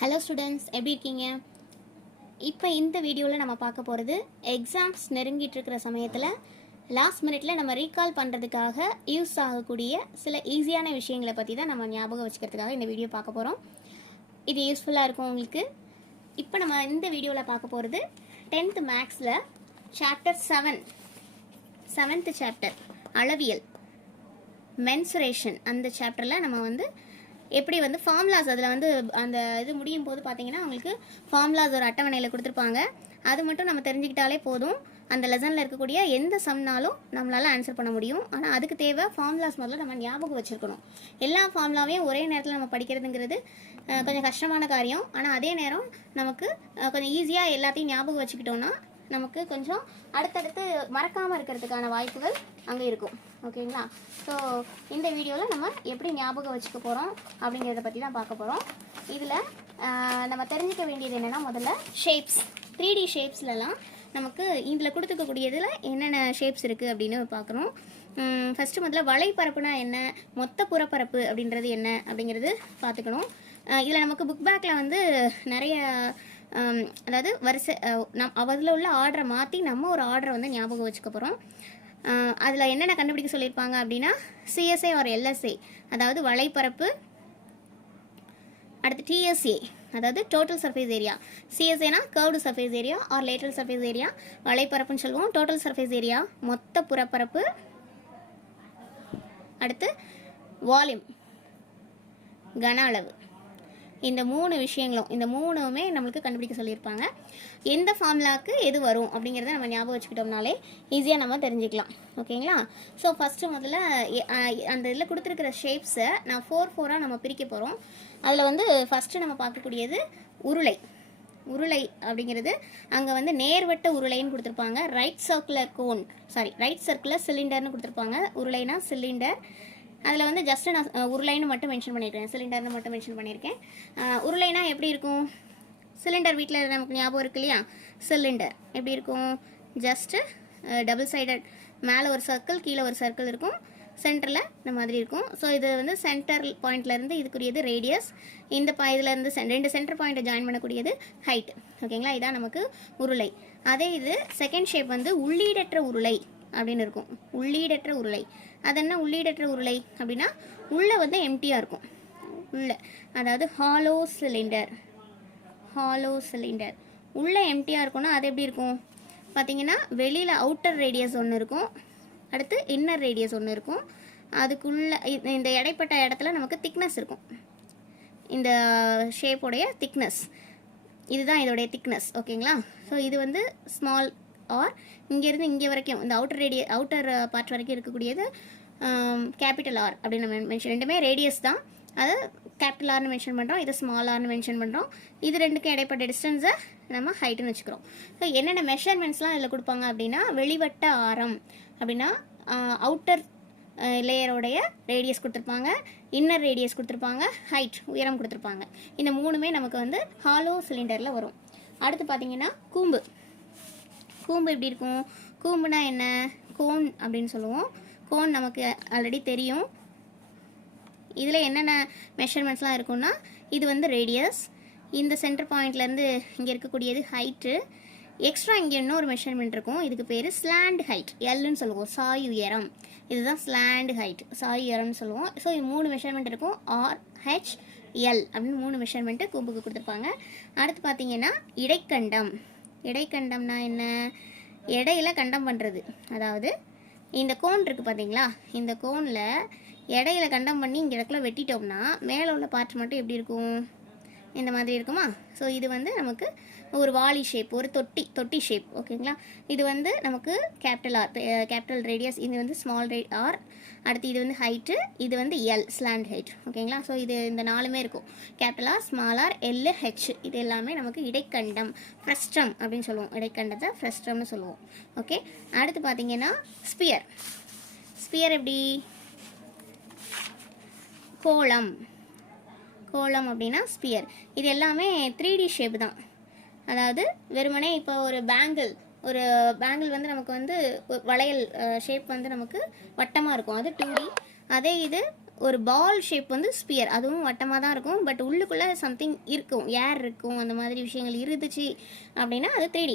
Hello students, எப்படி இருக்கீங்க? இப்போ இந்த வீடியோவில் நம்ம பார்க்க போகிறது எக்ஸாம்ஸ் நெருங்கிட்டு இருக்கிற சமயத்தில் லாஸ்ட் மினிட்டில் நம்ம ரீகால் பண்ணுறதுக்காக யூஸ் ஆகக்கூடிய சில ஈஸியான விஷயங்களை பற்றி தான் நம்ம ஞாபகம் வச்சுக்கிறதுக்காக இந்த வீடியோ பார்க்க போகிறோம். இது யூஸ்ஃபுல்லாக இருக்கும் உங்களுக்கு. இப்போ நம்ம இந்த வீடியோவில் பார்க்க போகிறது 10th மேக்ஸில் சாப்டர் 7th சாப்டர் அளவியல் மென்சுரேஷன். அந்த சாப்டரில் நம்ம எப்படி ஃபார்முலாஸ் அதில் அந்த இது முடியும் போது பார்த்தீங்கன்னா உங்களுக்கு ஃபார்முலாஸ் ஒரு அட்டவணையில் கொடுத்துருப்பாங்க. அது மட்டும் நம்ம தெரிஞ்சுக்கிட்டாலே போதும். அந்த லெசனில் இருக்கக்கூடிய எந்த சம்னாலும் நம்மளால் ஆன்சர் பண்ண முடியும். ஆனால் அதுக்கு தேவை ஃபார்முலாஸ் முதல்ல நம்ம ஞாபகம் வச்சுருக்கணும். எல்லா ஃபார்முலாவையும் ஒரே நேரத்தில் நம்ம படிக்கிறதுங்கிறது கொஞ்சம் கஷ்டமான காரியம். ஆனால் அதே நேரம் நமக்கு கொஞ்சம் ஈஸியாக எல்லாத்தையும் ஞாபகம் வச்சுக்கிட்டோன்னா நமக்கு கொஞ்சம் அடுத்தடுத்து மறக்காமல் இருக்கிறதுக்கான வாய்ப்புகள் அங்கே இருக்கும். ஓகேங்களா? ஸோ இந்த வீடியோவில் நம்ம எப்படி ஞாபகம் வச்சுக்க போகிறோம் அப்படிங்கிறத பற்றி தான் பார்க்க போகிறோம். இதில் நம்ம தெரிஞ்சிக்க வேண்டியது என்னென்னா, முதல்ல ஷேப்ஸ் 3D ஷேப்ஸ்லலாம் நமக்கு இதில் கொடுத்துக்கக்கூடியதில் என்னென்ன ஷேப்ஸ் இருக்குது அப்படின்னு பார்க்குறோம். ஃபஸ்ட்டு முதல்ல வலைப்பரப்புனா என்ன, மொத்த புறப்பரப்பு அப்படின்றது என்ன அப்படிங்கிறது பார்த்துக்கணும். இதில் நமக்கு புக் பேக்கில் நிறைய அதாவது வரிசை அதில் உள்ள ஆர்டரை மாற்றி நம்ம ஒரு ஆர்டரை ஞாபகம் வச்சுக்க போகிறோம். அதில் என்னென்ன கண்டுபிடிக்க சொல்லியிருப்பாங்க அப்படின்னா, சிஎஸ்ஏ ஆர் எல்எஸ்ஏ அதாவது வலைப்பரப்பு, அடுத்து டிஎஸ்ஏ அதாவது டோட்டல் சர்ஃபேஸ் ஏரியா, சிஎஸ்ஏனா curved surface area or lateral surface area, வலைப்பரப்புன்னு சொல்லுவோம். டோட்டல் சர்ஃபேஸ் ஏரியா மொத்த புறப்பரப்பு, அடுத்து வால்யூம் கன அளவு. இந்த 3 விஷயங்களும், இந்த 3மே நம்மளுக்கு கண்டுபிடிக்க சொல்லியிருப்பாங்க. எந்த ஃபார்முலாவுக்கு எது வரும் அப்படிங்கிறத நம்ம ஞாபகம் வச்சுக்கிட்டோம்னாலே ஈஸியாக நம்ம தெரிஞ்சுக்கலாம். ஓகேங்களா? ஸோ ஃபஸ்ட்டு முதல்ல அந்த இதில் கொடுத்துருக்கிற ஷேப்ஸை நான் 4 நம்ம பிரிக்க போகிறோம். அதில் ஃபஸ்ட்டு நம்ம பார்க்கக்கூடியது உருளை. உருளை அப்படிங்கிறது அங்கே நேர்வட்ட உருளைன்னு கொடுத்துருப்பாங்க. ரைட் சர்க்குலர் சிலிண்டர்னு கொடுத்துருப்பாங்க. உருளைனா சிலிண்டர். அதில் ஜஸ்ட்டு நான் உருளைன்னு மட்டும் மென்ஷன் பண்ணியிருக்கேன், சிலிண்டர்னு மட்டும் மென்ஷன் பண்ணியிருக்கேன். உருளைனா எப்படி இருக்கும்? சிலிண்டர் வீட்டில் நமக்கு ஞாபகம் இருக்கு இல்லையா? சிலிண்டர் எப்படி இருக்கும்? ஜஸ்ட்டு டபுள் சைடட், மேலே ஒரு சர்க்கிள் கீழே ஒரு சர்க்கிள் இருக்கும், சென்டரில் இந்த மாதிரி இருக்கும். ஸோ இது சென்டர் பாயிண்ட்லேருந்து இதுக்குரியது ரேடியஸ், இந்த இதுலேருந்து 2 சென்டர் பாயிண்ட்டை ஜாயின் பண்ணக்கூடியது ஹைட். ஓகேங்களா? இதான் நமக்கு உருளை. அதே இது செகண்ட் ஷேப் உள்ளீடற்ற உருளை அப்படின்னு இருக்கும். உள்ளீடற்ற உருளை. அது என்ன உள்ளீடற்ற உருளை அப்படின்னா, உள்ளே எம்டியாக இருக்கும். அதாவது ஹாலோ சிலிண்டர் உள்ளே எம்டியாக இருக்கும்னா அது எப்படி இருக்கும் பார்த்தீங்கன்னா, வெளியில் அவுட்டர் ரேடியஸ் ஒன்று இருக்கும், அடுத்து இன்னர் ரேடியஸ் ஒன்று இருக்கும். அதுக்குள்ளே இந்த இடைப்பட்ட இடத்துல நமக்கு திக்னஸ் இருக்கும். இந்த ஷேப்போடைய திக்னஸ் இதுதான் இதோடைய திக்னஸ். ஓகேங்களா? ஸோ இது ஸ்மால் ஆர் இங்கேருந்து இங்கே வரைக்கும் இந்த அவுட்டர் பார்ட் வரைக்கும் இருக்கக்கூடியது கேபிட்டல் ஆர் அப்படின்னு நம்ம மென்ஷன். ரெண்டுமே ரேடியஸ் தான், அதை கேபிட்டல் ஆர்னு மென்ஷன் பண்ணுறோம், இதை ஸ்மால் ஆர்னு மென்ஷன் பண்ணுறோம். இது ரெண்டுக்கும் இடைப்பட்ட டிஸ்டன்ஸை நம்ம ஹைட்டுன்னு வச்சுக்கிறோம். ஸோ என்னென்ன மெஷர்மெண்ட்ஸ்லாம் இதில் கொடுப்பாங்க அப்படின்னா, வெளிவட்ட ஆரம் அப்படின்னா அவுட்டர் லேயரோடைய ரேடியஸ் கொடுத்துருப்பாங்க, இன்னர் ரேடியஸ் கொடுத்துருப்பாங்க, ஹைட் உயரம் கொடுத்துருப்பாங்க. இந்த 3மே நமக்கு ஹாலோ சிலிண்டரில் வரும். அடுத்து பார்த்தீங்கன்னா கூம்பு எப்படி இருக்கும்? கூம்புனா என்ன? கோன் அப்படின்னு சொல்லுவோம். கோன் நமக்கு ஆல்ரெடி தெரியும். இதில் என்னென்ன மெஷர்மெண்ட்ஸ்லாம் இருக்குன்னா, இது ரேடியஸ், இந்த சென்டர் பாயிண்ட்லேருந்து இங்கே இருக்கக்கூடியது ஹைட்டு, எக்ஸ்ட்ரா இங்கே இன்னொரு மெஷர்மெண்ட் இருக்கும். இதுக்கு பேர் ஸ்லாண்ட் ஹைட், எல்லுன்னு சொல்லுவோம், சாய் உயரம். இதுதான் ஸ்லாண்ட் ஹைட், சாய் உயரம்னு சொல்லுவோம். ஸோ இது 3 மெஷர்மெண்ட் இருக்கும். ஆர், ஹெச், எல் அப்படின்னு 3 மெஷர்மெண்ட்டு கூம்புக்கு கொடுத்துருப்பாங்க. அடுத்து பார்த்தீங்கன்னா இடைக்கண்டம்னா என்ன? இடையில கண்டம் பண்ணுறது. அதாவது இந்த கோன் இருக்குது பார்த்தீங்களா? இந்த கோனில் இடையில கண்டம் பண்ணி இங்கே இடத்துல வெட்டிட்டோம்னா மேலே உள்ள பார்ட் மட்டும் எப்படி இருக்கும்? இந்த மாதிரி இருக்குமா? ஸோ இது நமக்கு ஒரு வாலி ஷேப், ஒரு தொட்டி ஷேப். ஓகேங்களா? இது நமக்கு கேபிட்டல் ஆர், கேபிட்டல் ரேடியஸ், இது ஸ்மால் ஆர், அடுத்து இது ஹைட்டு, இது எல், ஸ்லாண்ட் ஹைட். ஓகேங்களா? ஸோ இந்த 4மே இருக்கும். Capital R, small R, L, H, இது எல்லாமே நமக்கு இடைக்கண்டம், ஃப்ரெஸ்ட்ரம் அப்படின்னு சொல்லுவோம். இடைக்கண்டத்தை ஃப்ரெஸ்ட்ரம்னு சொல்லுவோம். ஓகே. அடுத்து பார்த்தீங்கன்னா ஸ்பியர் எப்படி? கோளம் அப்படின்னா ஸ்பியர். இது எல்லாமே 3D ஷேப் தான். அதாவது வெறுமனே இப்போ ஒரு பேங்கிள் நமக்கு வளையல் ஷேப் நமக்கு வட்டமாக இருக்கும், அது 2D. அதே இது ஒரு பால் ஷேப் வந்து ஸ்பியர், அதுவும் வட்டமாக தான் இருக்கும். பட் உள்ளுக்குள்ளே சம்திங் இருக்கும், ஏர் இருக்கும், அந்த மாதிரி விஷயங்கள் இருந்துச்சு அப்படின்னா அது 3D.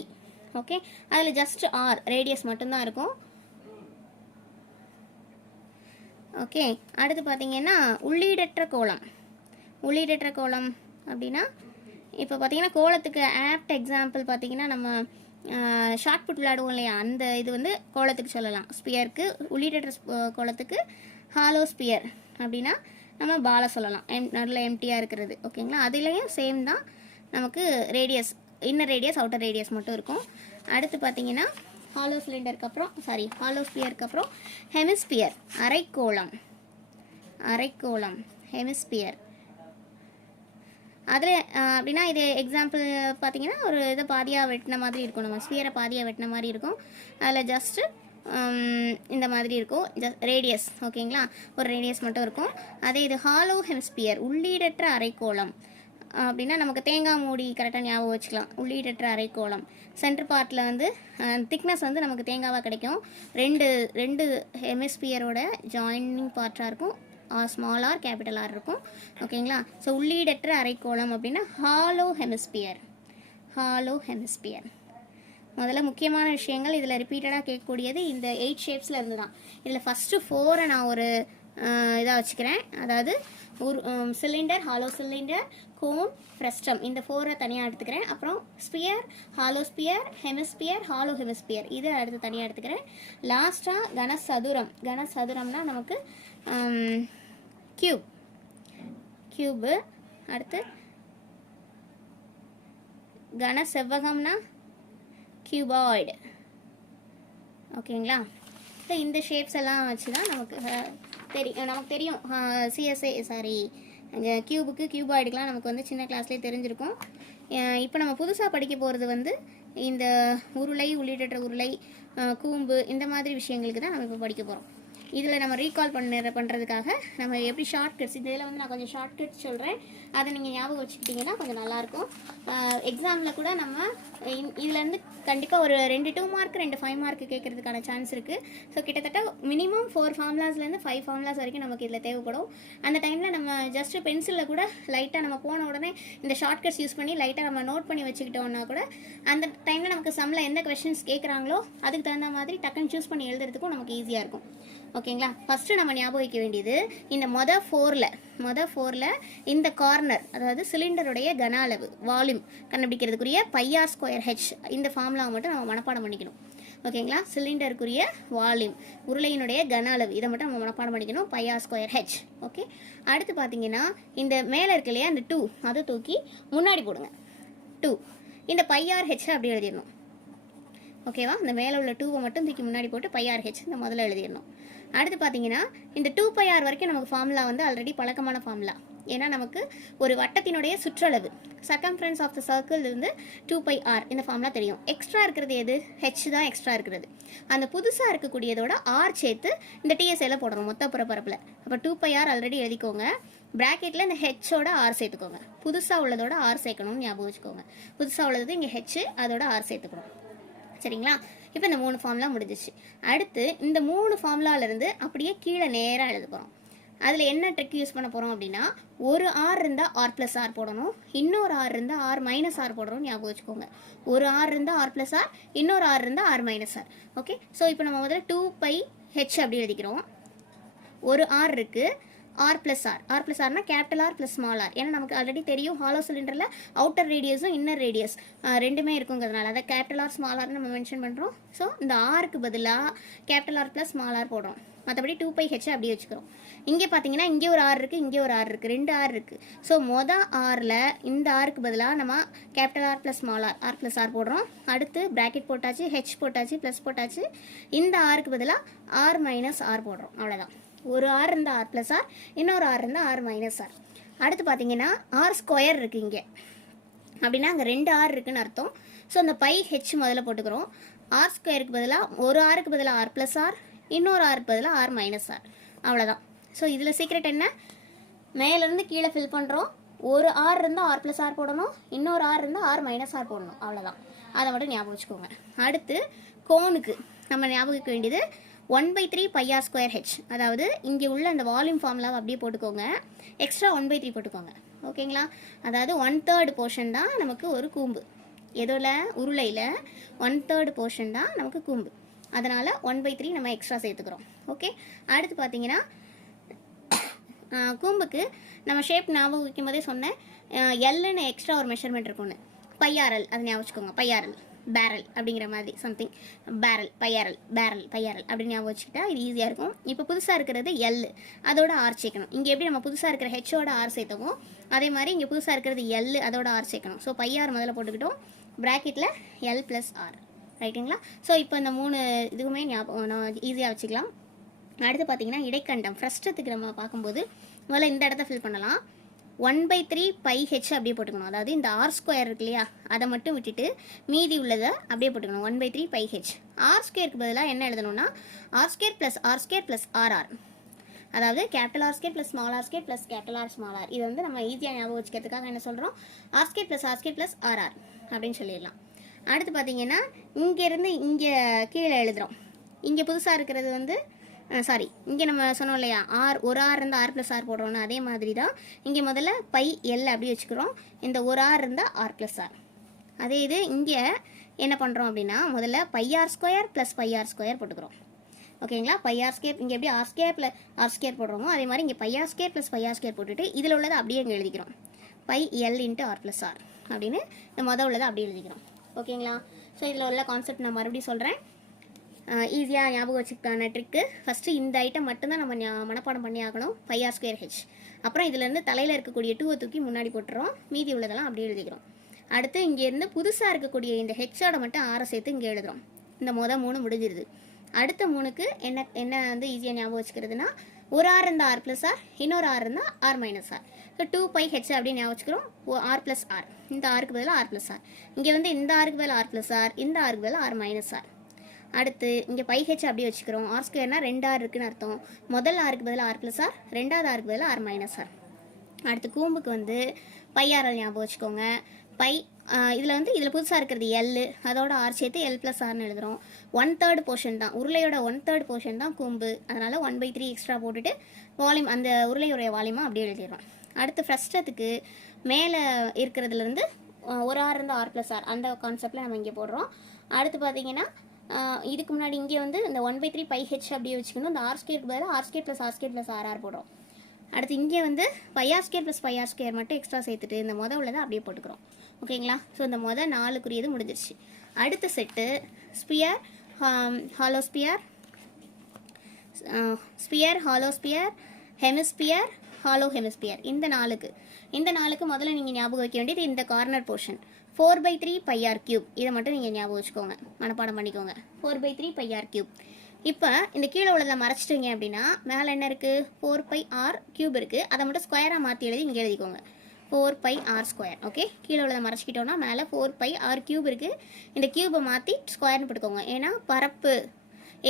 ஓகே, அதில் ஜஸ்ட் ஆர் ரேடியஸ் மட்டும்தான் இருக்கும். ஓகே, அடுத்து பார்த்தீங்கன்னா உள்ளீடற்ற கோளம். உள்ளீடற்ற கோளம் அப்படின்னா இப்போ பார்த்தீங்கன்னா கோளத்துக்கு ஆப்ட் எக்ஸாம்பிள் பார்த்தீங்கன்னா நம்ம ஷார்ட் புட் விளையாடுவோம் இல்லையா, அந்த இது வந்து கோளத்துக்கு சொல்லலாம். ஸ்பியருக்கு உள்ளீடற்ற கோளத்துக்கு ஹாலோ ஸ்பியர் அப்படின்னா நம்ம பாலை சொல்லலாம், நல்ல எம்டியாக இருக்கிறது. ஓகேங்களா, அதுலேயும் சேம் தான், நமக்கு radius, inner radius outer radius மட்டும் இருக்கும். அடுத்து பார்த்தீங்கன்னா ஹாலோ சிலிண்டருக்கு அப்புறம் ஹாலோ ஸ்பியருக்கு அப்புறம் ஹெமிஸ்பியர், அரைக்கோளம். அரைக்கோளம் ஹெமிஸ்பியர் அதில் அப்படின்னா இது எக்ஸாம்பிள் பார்த்தீங்கன்னா ஒரு இதை பாதியாக வெட்டின மாதிரி இருக்கும், நம்ம ஸ்பியரை பாதியாக வெட்டின மாதிரி இருக்கும். அதில் ஜஸ்ட்டு இந்த மாதிரி இருக்கும், ரேடியஸ். ஓகேங்களா, ஒரு ரேடியஸ் மட்டும் இருக்கும். அதே இது ஹாலோ ஹெமிஸ்பியர், உள்ளீடற்ற அரைக்கோளம் அப்படின்னா நமக்கு தேங்காய் மூடி கரெக்டாக ஞாபகம் வச்சுக்கலாம். உள்ளீடற்ற அரைக்கோளம் சென்டர் பார்ட்டில் வந்து திக்னஸ் வந்து நமக்கு தேங்காவாக கிடைக்கும். ரெண்டு ஹெமிஸ்பியரோட ஜாயினிங் பார்ட்டாக இருக்கும், ஸ்மால் ஆர் கேபிட்டல் ஆர் இருக்கும். ஓகேங்களா, ஸோ உள்ளீடற்ற அரைக்கோளம் அப்படின்னா ஹாலோ ஹெமிஸ்பியர். ஹாலோ ஹெமிஸ்பியர் முதல்ல முக்கியமான விஷயங்கள் இதில் ரிப்பீட்டடாக கேட்கக்கூடியது இந்த 8 ஷேப்ஸில் இருந்து தான். இதில் ஃபஸ்ட்டு 4 நான் ஒரு இதாக வச்சுக்கிறேன். அதாவது ஒரு cylinder, hollow cylinder, cone, frustum, இந்த 4 தனியாக எடுத்துக்கிறேன். அப்புறம் sphere, hollow sphere, hemisphere, hollow hemisphere, இதை அடுத்து தனியாக எடுத்துக்கிறேன். லாஸ்ட்டாக கனசதுரம். கனசதுரம்னா நமக்கு கியூபு. அடுத்து கன செவ்வகம்னா கியூபாய்டு. ஓகேங்களா, ஸோ இந்த ஷேப்ஸ் எல்லாம் வச்சு தான் நமக்கு தெரியும் சிஎஸ்ஏ கியூபுக்கு கியூபாய்டுக்கெலாம் நமக்கு வந்து சின்ன கிளாஸ்லேயே தெரிஞ்சிருக்கும். இப்போ நம்ம புதுசாக படிக்க போகிறது வந்து இந்த உருளை, உள்ளீடற்ற உருளை, கூம்பு, இந்த மாதிரி விஷயங்களுக்கு தான் நம்ம இப்போ படிக்க போகிறோம். இதில் நம்ம ரீகால் பண்ணுறதுக்காக நம்ம எப்படி ஷார்ட்கட்ஸ், இதில் வந்து நான் கொஞ்சம் ஷார்ட்கட்ஸ் சொல்கிறேன், அதை நீங்கள் ஞாபகம் வச்சுக்கிட்டிங்கன்னா கொஞ்சம் நல்லாயிருக்கும். எக்ஸாமில் கூட நம்ம இதுலேருந்து கண்டிப்பாக ஒரு 2 2 மார்க் 2 5 மார்க் கேட்குறதுக்கான சான்ஸ் இருக்குது. ஸோ கிட்டத்தட்ட மினிமம் 4 ஃபார்முலாஸ்லேருந்து 5 ஃபார்முலாஸ் வரைக்கும் நமக்கு இதில் தேவைப்படும். அந்த டைமில் நம்ம ஜஸ்ட்டு பென்சிலில் கூட லைட்டாக நம்ம போன உடனே இந்த ஷார்ட்கட்ஸ் யூஸ் பண்ணி லைட்டாக நம்ம நோட் பண்ணி வச்சுக்கிட்டோம்னா கூட அந்த டைமில் நமக்கு சம்மில் எந்த கொஸ்டின்ஸ் கேட்குறாங்களோ அதுக்கு தகுந்த மாதிரி டக்குன்னு சூஸ் பண்ணி எழுதுறதுக்கும் நமக்கு ஈஸியாக இருக்கும். ஓகேங்களா, ஃபஸ்ட்டு நம்ம ஞாபகம் வைக்க வேண்டியது இந்த மொதல் ஃபோரில் இந்த கார்னர், அதாவது சிலிண்டருடைய கன அளவு, வால்யூம் கண்டுபிடிக்கிறதுக்குரிய πr²h இந்த ஃபார்முலாவை மட்டும் நம்ம மனப்பாடம் பண்ணிக்கணும். ஓகேங்களா, சிலிண்டருக்குரிய வால்யூம், உருளையினுடைய கன அளவு, இதை மட்டும் நம்ம மனப்பாடம் பண்ணிக்கணும், πr²h. ஓகே, அடுத்து பார்த்தீங்கன்னா இந்த மேலே இருக்கு இல்லையா, இந்த 2 அதை தூக்கி முன்னாடி போடுங்க. 2 இந்த πrh அப்படி எழுதிடணும். ஓகேவா, இந்த மேலே உள்ள 2வை மட்டும் தூக்கி முன்னாடி போட்டு πrh இந்த முதல்ல எழுதிடணும். அடுத்து பார்த்தீங்கன்னா இந்த 2πr வரைக்கும் நமக்கு ஃபார்முலா வந்து ஆல்ரெடி பழக்கமான ஃபார்முலா. ஏன்னா நமக்கு ஒரு வட்டத்தினுடைய சுற்றளவு, சர்க்கம்ஃபரன்ஸ் ஆஃப் த சர்க்கிள் இருந்து 2πr இந்த ஃபார்முலா தெரியும். எக்ஸ்ட்ரா இருக்கிறது எது? ஹெச் தான் எக்ஸ்ட்ரா இருக்கிறது. அந்த புதுசாக இருக்கக்கூடியதோட ஆர் சேர்த்து இந்த டிஎஸ்ஏல போடணும் மொத்த புறப்பரப்பில். அப்போ 2πr ஆல்ரெடி எழுதிக்கோங்க. ப்ராக்கெட்டில் இந்த ஹெச்சோட ஆர் சேர்த்துக்கோங்க. புதுசாக உள்ளதோட ஆர் சேர்க்கணும்னு ஞாபகம் வச்சுக்கோங்க. புதுசாக உள்ளது இங்கே ஹெச், அதோட ஆர் சேர்த்துக்கணும். சரிங்களா, இப்போ இந்த 3 ஃபார்முலா முடிஞ்சிச்சு. அடுத்து இந்த 3 ஃபார்முலாவிலேருந்து அப்படியே கீழே நேராக எழுத போகிறோம். அதில் என்ன ட்ரிக் யூஸ் பண்ண போகிறோம் அப்படின்னா, ஒரு ஆர் இருந்தால் ஆர் ப்ளஸ் ஆர் போடணும், இன்னொரு ஆர் இருந்தால் ஆர் மைனஸ் ஆர் போடணும்னு ஞாபகம் வச்சுக்கோங்க. ஒரு ஆர் இருந்தால் ஆர் ப்ளஸ் ஆர், இன்னொரு ஆர் இருந்தால் R minus R. Okay, so இப்போ நம்ம முதல்ல 2πh அப்படி எழுதிக்கிறோம். ஒரு ஆர் இருக்குது, ஆர் ப்ளஸ் ஆர்னா capital R plus small R. ஏன்னா நமக்கு ஆல்ரெடி தெரியும் ஹாலோ சிலிண்டரில் அவுட்டர் ரேடியஸும் இன்னர் ரேடியஸ் ரெண்டுமே இருக்குங்கிறதுனால அதை கேபிட்டல் ஆர் ஸ்மால் ஆர்னு நம்ம மென்ஷன் பண்ணுறோம். ஸோ இந்த ஆருக்கு பதிலாக capital R plus small R போடுறோம். மற்றபடி 2πh அப்படி வச்சுக்கிறோம். இங்கே பார்த்தீங்கன்னா இங்கே ஒரு ஆர் இருக்குது, இங்கே ஒரு ஆர் இருக்குது, 2 ஆர் இருக்குது. ஸோ மொதல் ஆரில் இந்த ஆருக்கு பதிலாக நம்ம capital R plus small R, R plus R போடுறோம். அடுத்து ப்ராக்கெட் போட்டாச்சு, ஹெச் போட்டாச்சு, ப்ளஸ் போட்டாச்சு. இந்த ஆருக்கு பதிலாக ஆர் மைனஸ் ஆர் போடுறோம். அவ்வளோதான். ஒரு ஆர் இருந்தால் ஆர் ப்ளஸ் ஆர், இன்னொரு ஆர் இருந்தால் ஆர் மைனஸ் ஆர். அடுத்து பார்த்தீங்கன்னா ஆர் ஸ்கொயர் இருக்குது இங்கே, அப்படின்னா அங்கே 2 ஆர் இருக்குதுன்னு அர்த்தம். ஸோ அந்த πh முதல்ல போட்டுக்கிறோம். ஆர் ஸ்கொயருக்கு பதிலாக ஒரு ஆருக்கு பதிலாக ஆர் ப்ளஸ் ஆர், இன்னொரு ஆருக்கு பதிலாக ஆர் மைனஸ் ஆர். அவ்வளோதான். ஸோ இதில் சீக்ரெட் என்ன, மேலேருந்து கீழே ஃபில் பண்ணுறோம். ஒரு ஆர் இருந்தால் ஆர் ப்ளஸ் ஆர் போடணும், இன்னொரு ஆர் இருந்தால் ஆர் மைனஸ் ஆர் போடணும். அவ்வளோதான், அதை மட்டும் ஞாபகம் வச்சுக்கோங்க. அடுத்து கோனுக்கு நம்ம ஞாபகம் வைக்க வேண்டியது, 1/3 பையார் ஸ்கொயர் ஹெச், அதாவது இங்கே உள்ள அந்த வால்யூம் ஃபார்முலாவை அப்படியே போட்டுக்கோங்க, எக்ஸ்ட்ரா 1/3 போட்டுக்கோங்க. ஓகேங்களா? அதாவது 1/3 போர்ஷன் தான் நமக்கு ஒரு கூம்பு. எதோல உருளையில் 1/3 போர்ஷன் தான் நமக்கு கூம்பு. அதனால் 1/3 நம்ம எக்ஸ்ட்ரா சேர்த்துக்கிறோம். ஓகே, அடுத்து பார்த்தீங்கன்னா கூம்புக்கு நம்ம ஷேப் ஞாபகம் வைக்கும் போதே சொன்னேன், எல்லுன்னு எக்ஸ்ட்ரா ஒரு மெஷர்மெண்ட் இருக்கும்னு. பையாரல், அது ஞாபகம் வச்சுக்கோங்க. பையாரல், பேரல் அப்படிங்கிற மாதிரி சம்திங். பேரல், பையாரல், பேரல், பையாரல் அப்படின்னு ஞாபகம் வச்சுக்கிட்டா இது ஈஸியாக இருக்கும். இப்போ புதுசாக இருக்கிறது எல், அதோட ஆர் சேர்க்கணும். இங்கே எப்படி நம்ம புதுசாக இருக்கிற ஹெச்சோட ஆர் சேர்த்தோமோ அதே மாதிரி இங்கே புதுசாக இருக்கிறது எல், அதோட ஆர் சேர்க்கணும். ஸோ பையார் முதல்ல போட்டுக்கிட்டோம், ப்ராக்கெட்டில் எல் ப்ளஸ் ஆர். ரைட்டுங்களா? ஸோ இப்போ இந்த 3 இதுவுமே ஞாபகம் நம்ம ஈஸியாக வச்சுக்கலாம். அடுத்து பார்த்தீங்கன்னா இடைக்கண்டம் ஃப்ரஸ்டத்துக்கு நம்ம பார்க்கும்போது முதல்ல இந்த இடத்த ஃபில் பண்ணலாம். 1/3 பை ஹெச் அப்படியே போட்டுக்கணும். அதாவது இந்த ஆர் ஸ்கொயர் இருக்கு இல்லையா, அதை மட்டும் விட்டுட்டு மீதி உள்ளதை அப்படியே போட்டுக்கணும். 1/3 பை ஹெச். ஆர் ஸ்கொயருக்கு பதிலாக என்ன எழுதணும்னா R square plus R square plus R R, அதாவது capital R square plus small R square plus capital R small R. இது வந்து நம்ம ஈஸியாக ஞாபகம் வச்சுக்கிறதுக்காக என்ன சொல்கிறோம், ஆர் ஸ்கொயர் ப்ளஸ் ஆர்ஆர் அப்படின்னு சொல்லிடலாம். அடுத்து பார்த்தீங்கன்னா இங்கேருந்து இங்கே கீழே எழுதுகிறோம். இங்கே புதுசாக இருக்கிறது வந்து இங்கே நம்ம சொன்னோம் இல்லையா, ஒரு ஆர் இருந்தால் ஆர் ப்ளஸ் ஆர் போடுறோன்னு, அதே மாதிரி தான் இங்கே முதல்ல பை எல் அப்படி வச்சுக்கிறோம். இந்த ஒரு ஆர் இருந்தால் ஆர் ப்ளஸ் ஆர். அதே இது இங்கே என்ன பண்ணுறோம் அப்படின்னா முதல்ல pi r square plus pi r square போட்டுக்கிறோம். ஓகேங்களா? பையார் ஸ்கொயர் இங்கே எப்படி R square plus R square போடுறோமோ அதே மாதிரி இங்கே pi r square plus pi r square போட்டுட்டு இதில் உள்ளதை அப்படியே இங்கே எழுதிக்கிறோம். Pi L into R plus R அப்படின்னு இந்த உள்ளதை அப்படியே எழுதிக்கிறோம். ஓகேங்களா? ஸோ இதில் உள்ள கான்செப்ட் நான் மறுபடியும் சொல்கிறேன், ஈஸியாக ஞாபகம் வச்சுக்கான ட்ரிக்கு. ஃபஸ்ட்டு இந்த ஐட்டம் மட்டும்தான் நம்ம மனப்பாடம் பண்ணி ஆகணும், பையார் ஸ்கொயர் ஹெச். அப்புறம் இதுலேருந்து தலையில் இருக்கக்கூடிய 2 தூக்கி முன்னாடி போட்டுறோம், மீதி உள்ளதெல்லாம் அப்படியே எழுதிக்கிறோம். அடுத்து இங்கேருந்து புதுசாக இருக்கக்கூடிய இந்த ஹெச்சோட மட்டும் ஆரை சேர்த்து இங்கே எழுதுகிறோம். இந்த 3 முடிஞ்சிருது. அடுத்த 3க்கு என்ன வந்து ஈஸியாக ஞாபகம் வச்சுக்கிறதுனா, ஒரு ஆர் இருந்தால் ஆர் ப்ளஸ் ஆர், இன்னொரு ஆர் இருந்தால் R minus R. So 2 pi H அப்படின்னு ஞாபகம் வச்சுக்கிறோம். ஆர் ப்ளஸ் ஆர், இந்த ஆருக்கு பதிலாக ஆர் ப்ளஸ் ஆர். இங்கே வந்து இந்த ஆருக்கு பதிலாக ஆர் ப்ளஸ் ஆர், இந்த ஆருக்கு பதிலாக ஆர் மைனஸ் ஆர். அடுத்து இங்கே பை ஹெச் அப்படியே வச்சுக்கிறோம். ஆர் ஸ்கொயர்னா 2 ஆர் இருக்குன்னு அர்த்தம். முதல் ஆருக்கு பதிலாக ஆர் ப்ளஸ் ஆர், ரெண்டாவது ஆருக்கு பதிலாக ஆர் மைனஸ் ஆர். அடுத்து கூம்புக்கு வந்து பையாரல் ஞாபகம் வச்சுக்கோங்க. இதில் புதுசாக இருக்கிறது எல், அதோட ஆர் சேர்த்து எல் ப்ளஸ் ஆர்னு எழுதுகிறோம். 1/3 போர்ஷன் தான் உருளையோட 1/3 போர்ஷன் தான் கூம்பு. அதனால் 1/3 எக்ஸ்ட்ரா போட்டுட்டு வால்யூம் அந்த உருளையுடைய வால்யூமாக அப்படியே எழுதிடுறோம். அடுத்து ஃப்ரஸ்டத்துக்கு மேலே இருக்கிறதுலேருந்து ஒரு ஆர் இருந்தால் ஆர் ப்ளஸ் ஆர் அந்த கான்செப்டில் நம்ம இங்கே போடுறோம். அடுத்து பார்த்தீங்கன்னா இதுக்கு முன்னாடி இங்கே வந்து இந்த 1/3 பை ஹெச் அப்படியே வச்சுக்கணும். இந்த ஆர் ஸ்கொயருக்கு பதிலாக ஆர் ஸ்கொயர் ப்ளஸ் ஆர்ஆர் போடுறோம். அடுத்து இங்கே வந்து pi r square plus pi r square மட்டும் எக்ஸ்ட்ரா சேர்த்துட்டு இந்த உள்ளதை அப்படியே போட்டுக்கிறோம். ஓகேங்களா? ஸோ இந்த 4க்குரியது முடிஞ்சிருச்சு. அடுத்த set sphere, hollow sphere, hollow sphere, hemisphere, hollow hemisphere. இந்த 4க்கு முதல்ல நீங்கள் ஞாபகம் வைக்க வேண்டியது இந்த கார்னர் போர்ஷன் 4/3 பையார் கியூப். இதை மட்டும் நீங்கள் ஞாபகம் வச்சுக்கோங்க, மனப்பாடம் பண்ணிக்கோங்க. 4/3 பையார் கியூப். இப்போ இந்த கீழே உள்ளதை மறைச்சிட்டிங்க அப்படின்னா மேலே என்ன இருக்குது, 4 பை ஆர் கியூப் இருக்குது. அதை மட்டும் ஸ்கொயராக மாற்றி எழுதி இங்கே எழுதிக்கோங்க, 4 பை ஆர் ஸ்கொயர். ஓகே, கீழே உள்ளதை மறைச்சிக்கிட்டோன்னா மேலே 4 பை ஆர் கியூப் இருக்குது. இந்த கியூபை மாற்றி ஸ்கொயர்னு போட்டுக்கோங்க. ஏன்னா பரப்பு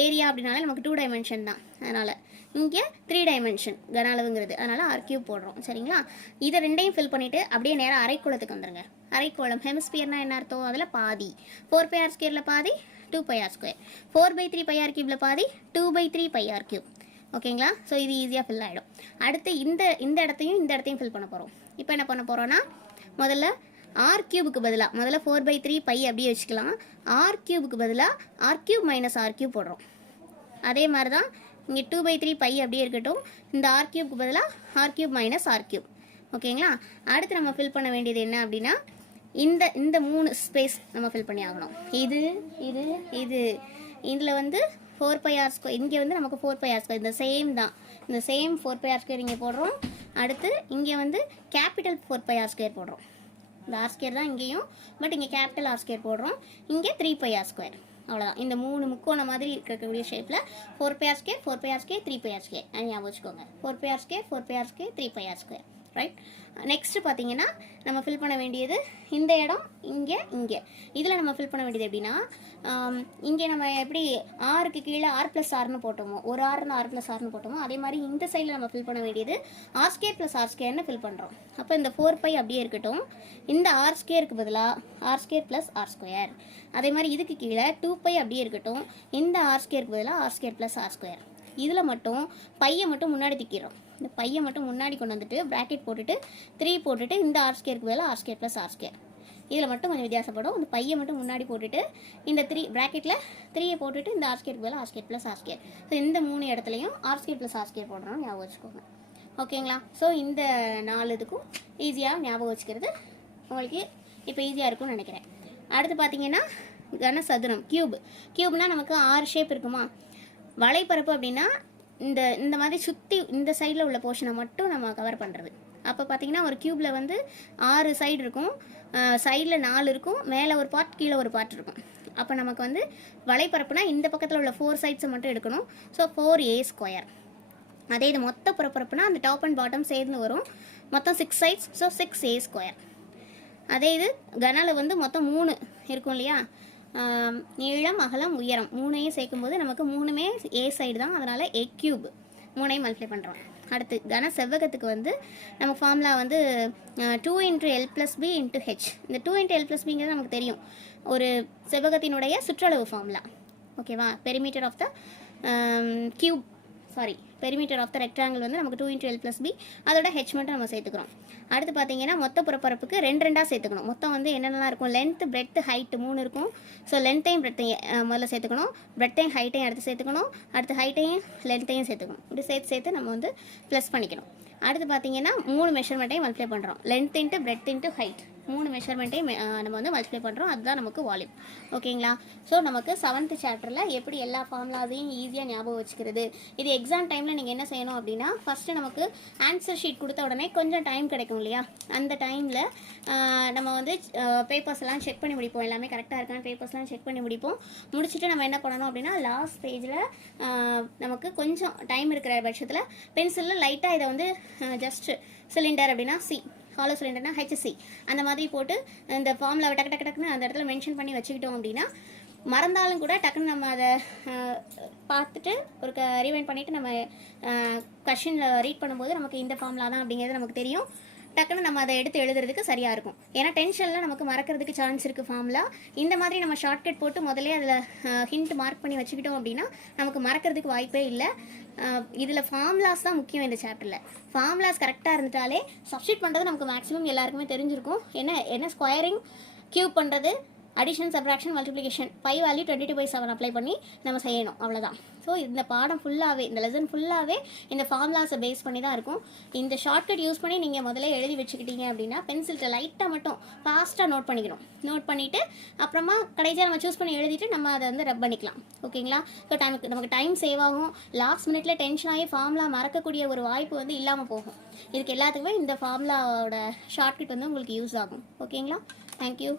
ஏரியா அப்படின்னாலே நமக்கு 2 டைமென்ஷன் தான், அதனால் இங்கே 3 டைமென்ஷன் கன அளவுங்கிறது, அதனால் ஆர் கியூப் போடுறோம். சரிங்களா? இதை ரெண்டையும் ஃபில் பண்ணிவிட்டு அப்படியே நேராக அரைக்கோளத்துக்கு வந்துடுங்க. அரைக்கோளம் ஹெமிஸ்பியர்னா என்ன அர்த்தம், அதில் பாதி 4 பை ஆர் ஸ்கொயரில் பாதி 2 pi R square, 4/3 pi r கியூபில் பாதி 2/3 பை ஆர் கியூப். ஓகேங்களா? ஸோ இது ஈஸியாக ஃபில் ஆகிடும். அடுத்து இந்த இடத்தையும் ஃபில் பண்ண போகிறோம். இப்போ என்ன பண்ண போகிறோன்னா முதல்ல ஆர் கியூபுக்கு பதிலாக முதல்ல 4/3 பை அப்படியே வச்சுக்கலாம். ஆர் கியூபுக்கு பதிலாக R cube minus R cube போடுறோம். அதே மாதிரி தான் இங்கே 2/3 பை அப்படியே இருக்கட்டும். இந்த ஆர் கியூபுக்கு பதிலாக R cube minus R cube. ஓகேங்களா? அடுத்து நம்ம ஃபில் பண்ண வேண்டியது என்ன அப்படின்னா இந்த 3 ஸ்பேஸ் நம்ம ஃபில் பண்ணி ஆகணும். இதில் வந்து 4 பை ஆர் ஸ்கொயர், இங்கே வந்து நமக்கு 4 பை ஆர் ஸ்கொயர், இந்த சேம் 4 பை ஆர் ஸ்கொயர் இங்கே போடுறோம். அடுத்து இங்கே வந்து கேபிட்டல் 4 பை ஆர் ஸ்கொயர் போடுறோம். இந்த ஆர் ஸ்கொயர் தான் இங்கேயும், பட் இங்கே கேபிட்டல் ஆர் ஸ்கொயர் போடுறோம். இங்கே 3 பை ஆர் ஸ்கொயர். அவ்வளோதான். இந்த 3 முக்கோண மாதிரி இருக்கக்கூடிய ஷேப்பில் 4 pi R square, 4 pi R square, 3 pi R square ஞாபகம் வச்சுக்கோங்க. 4 pi R square, 4 pi R square, 3 pi R square. Right. Next பார்த்தீங்கன்னா நம்ம ஃபில் பண்ண வேண்டியது இந்த இடம் இங்கே இதில் நம்ம ஃபில் பண்ண வேண்டியது எப்படின்னா, இங்கே நம்ம எப்படி ஆருக்கு கீழே R+Rன்னு போட்டோமோ, ஒரு ஆறுன்னு R+Rன்னு போட்டோமோ, அதே மாதிரி இந்த சைடில் நம்ம ஃபில் பண்ண வேண்டியது R² + R²ன்னு ஃபில் பண்ணுறோம். அப்போ இந்த 4π அப்படியே இருக்கட்டும். இந்த R²க்கு பதிலாக R² + R². அதே மாதிரி இதுக்கு கீழே 2π அப்படியே இருக்கட்டும். இந்த R²க்கு பதிலாக R² + R². இதில் மட்டும் பையை மட்டும் முன்னாடி திக்கிறோம். இந்த பையை மட்டும் முன்னாடி கொண்டு வந்துட்டு ப்ராக்கெட் போட்டுட்டு 3 போட்டுட்டு இந்த R²க்கு பதிலாக R² + R². இதில் மட்டும் கொஞ்சம் வித்தியாசப்படும். இந்த பையை மட்டும் முன்னாடி போட்டுட்டு இந்த 3 ப்ராக்கெட்டில் 3 போட்டுட்டு இந்த R²க்கு பதிலாக R² + R². ஸோ இந்த 3 இடத்துலையும் R² + R² போடுறோம், ஞாபகம் வச்சுக்கோங்க. ஓகேங்களா? ஸோ இந்த 4 இதுக்கும் ஈஸியாக ஞாபகம் வச்சுக்கிறது உங்களுக்கு இப்போ ஈஸியாக இருக்கும்னு நினைக்கிறேன். அடுத்து பார்த்தீங்கன்னா கனசதுரம், கியூப்னால் நமக்கு 6 ஷேப் இருக்குமா. வலைப்பரப்பு அப்படின்னா இந்த மாதிரி சுற்றி இந்த சைடில் உள்ள போர்ஷனை மட்டும் நம்ம கவர் பண்ணுறது. அப்போ பார்த்தீங்கன்னா ஒரு க்யூப்பில் வந்து 6 சைடு இருக்கும், சைடில் 4 இருக்கும், மேலே ஒரு பார்ட் கீழே ஒரு பார்ட் இருக்கும். அப்போ நமக்கு வந்து வலைப்பரப்புனா இந்த பக்கத்தில் உள்ள 4 சைட்ஸை மட்டும் எடுக்கணும். So 4a². அதே இது மொத்த புறப்பரப்புனா அந்த டாப் அண்ட் பாட்டம் சேர்ந்து வரும். மொத்தம் 6 சைட்ஸ், ஸோ 6a². அதே இது கனல வந்து மொத்தம் 3 இருக்கும் இல்லையா, நீளம் அகலம் உயரம் 3ஐயும் சேர்க்கும்போது நமக்கு 3மே ஏ சைடு தான், அதனால் a³ 3ஐயும் மல்டிப்ளை பண்ணுறோம். அடுத்து கன செவ்வகத்துக்கு வந்து நம்ம ஃபார்முலா வந்து 2 × L + B × H. இந்த 2 × L + Bங்கிறது நமக்கு தெரியும், ஒரு செவ்வகத்தினுடைய சுற்றளவு ஃபார்முலா. ஓகேவா? Perimeter of the perimeter of the rectangle வந்து நமக்கு 2 × L + B, அதோட H மட்டும் நம்ம சேர்த்துக்கிறோம். அடுத்து பார்த்தீங்கன்னா மொத்த புறப்பரப்புக்கு 2 சேர்த்துக்கணும். மொத்தம் வந்து என்னென்னலாம் இருக்கும், லென்த்து பிரெத்து ஹைட்டு 3 இருக்கும். ஸோ லென்த்தையும் பிரெத்தையும் முதல்ல சேர்த்துக்கணும், பிரெத்தையும் ஹைட்டையும் அடுத்து சேர்த்துக்கணும், அடுத்து ஹைட்டையும் லென்த்தையும் சேர்த்துக்கணும். இப்படி சேர்த்து நம்ம வந்து ப்ளஸ் பண்ணிக்கணும். அடுத்து பார்த்தீங்கன்னா 3 மெஷர்மெண்ட்டையும் மல்டிப்ளை பண்ணுறோம். Length into breadth into height 3 மெஷர்மெண்ட்டையும் நம்ம வந்து மல்டிப்ளை பண்ணுறோம். அதுதான் நமக்கு வால்யூம். ஓகேங்களா? ஸோ நமக்கு 7th சாப்டரில் எப்படி எல்லா ஃபார்முலாஸையும் ஈஸியாக ஞாபகம் வச்சுக்கிறது. இது எக்ஸாம் டைமில் நீங்கள் என்ன செய்யணும் அப்படின்னா, ஃபஸ்ட்டு நமக்கு ஆன்சர் ஷீட் கொடுத்த உடனே கொஞ்சம் டைம் கிடைக்கும் இல்லையா, அந்த டைமில் நம்ம வந்து பேப்பர்ஸ் எல்லாம் செக் பண்ணி முடிப்போம். எல்லாமே கரெக்டாக இருக்கான்னு பேப்பர்ஸ்லாம் செக் பண்ணி முடிச்சுட்டு நம்ம என்ன பண்ணணும் அப்படின்னா, லாஸ்ட் பேஜில் நமக்கு கொஞ்சம் டைம் இருக்கிற பட்சத்தில் பென்சிலில் லைட்டாக இதை வந்து ஜஸ்ட் சிலிண்டர் அப்படின்னா C, ஹாலோ சிலிண்டர்னா HC, அந்த மாதிரி போட்டு இந்த ஃபார்முலாவை டக்குன்னு அந்த இடத்துல மென்ஷன் பண்ணி வச்சுக்கிட்டோம் அப்படின்னா, மறந்தாலும் கூட டக்குன்னு நம்ம அதை பார்த்துட்டு ஒரு ரிவைண்ட் பண்ணிவிட்டு நம்ம கொஷினில் ரீட் பண்ணும்போது நமக்கு இந்த ஃபார்முலா தான் அப்படிங்கிறது நமக்கு தெரியும். டக்குன்னு நம்ம அதை எடுத்து எழுதுறதுக்கு சரியாக இருக்கும். ஏன்னா டென்ஷனில் நமக்கு மறக்கிறதுக்கு சான்ஸ் இருக்குது ஃபார்முலா. இந்த மாதிரி நம்ம ஷார்ட்கட் போட்டு முதல்ல அதில் ஹிண்ட் மார்க் பண்ணி வச்சுக்கிட்டோம் அப்படின்னா நமக்கு மறக்கிறதுக்கு வாய்ப்பே இல்லை. இதில் ஃபார்முலாஸ் தான் முக்கியம். இந்த சாப்டரில் ஃபார்முலாஸ் கரெக்டாக இருந்துட்டாலே சப்ஸ்டிட் பண்ணுறது நமக்கு மேக்ஸிமம் எல்லாருக்குமே தெரிஞ்சிருக்கும். என்ன ஸ்கொயரிங், கியூப் பண்ணுறது, addition, subtraction, multiplication, pi value 22/7 apply பண்ணி நம்ம செய்யணும், அவ்வளோதான். ஸோ இந்த பாடம் ஃபுல்லாகவே, இந்த லெசன் ஃபுல்லாகவே இந்த ஃபார்முலாஸை பேஸ் பண்ணி தான் இருக்கும். இந்த ஷார்ட்கட் யூஸ் பண்ணி நீங்கள் முதல்ல எழுதி வச்சுக்கிட்டீங்க அப்படின்னா பென்சில்கிட்ட லைட்டாக மட்டும் ஃபாஸ்ட்டாக நோட் பண்ணிவிட்டு அப்புறமா கடைசியாக நம்ம சூஸ் பண்ணி எழுதிட்டு நம்ம அதை வந்து ரப் பண்ணிக்கலாம். ஓகேங்களா? ஸோ நமக்கு டைம் சேவ் ஆகும். லாஸ்ட் மினிட்ல டென்ஷன் ஆகி ஃபார்முலா மறக்கக்கூடிய ஒரு வாய்ப்பு வந்து இல்லாமல் போகும். இதுக்கு எல்லாத்துக்குமே இந்த ஃபார்முலாவோட ஷார்ட்கட் வந்து உங்களுக்கு யூஸ் ஆகும். ஓகேங்களா? தேங்க்யூ.